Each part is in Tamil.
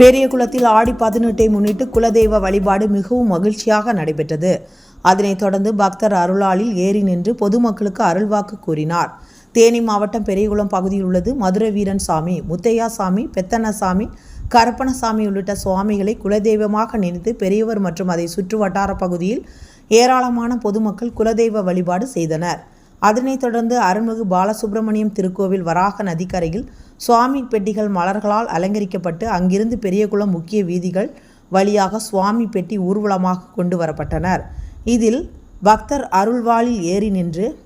பெரியகுளத்தில் ஆடி பதினெட்டை முன்னிட்டு குலதெய்வ வழிபாடு மிகவும் மகிழ்ச்சியாக நடைபெற்றது. அதனைத் தொடர்ந்து பக்தர் அருளாளில் ஏறி நின்று பொதுமக்களுக்கு அருள்வாக்கு கூறினார். தேனி மாவட்டம் பெரியகுளம் பகுதியில் உள்ளது. மதுரை வீரன் சாமி முத்தையா சாமி பெத்தண்ணசாமி கருப்பணசாமி உள்ளிட்ட சுவாமிகளை குலதெய்வமாக நினைத்து பெரியவர் மற்றும் அதை சுற்று வட்டார பகுதியில் ஏராளமான பொதுமக்கள் குலதெய்வ வழிபாடு செய்தனர். அதனைத் தொடர்ந்து அருள்மிகு பாலசுப்பிரமணியம் திருக்கோவில் வராக நதிக்கரையில் சுவாமி பெட்டிகள் மலர்களால் அலங்கரிக்கப்பட்டு அங்கிருந்து பெரியகுளம் முக்கிய வீதிகள் வழியாக சுவாமி பெட்டி ஊர்வலமாக கொண்டு வரப்பட்டனர். இதில் பக்தர் அருள்வாளில் ஏறி நின்று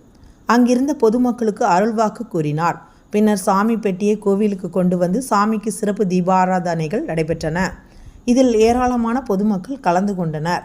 அங்கிருந்த பொதுமக்களுக்கு அருள்வாக்கு கூறினார். பின்னர் சாமி பெட்டியை கோவிலுக்கு கொண்டு வந்து சாமிக்கு சிறப்பு தீபாராதனைகள் நடைபெற்றன. இதில் ஏராளமான பொதுமக்கள் கலந்து கொண்டனர்.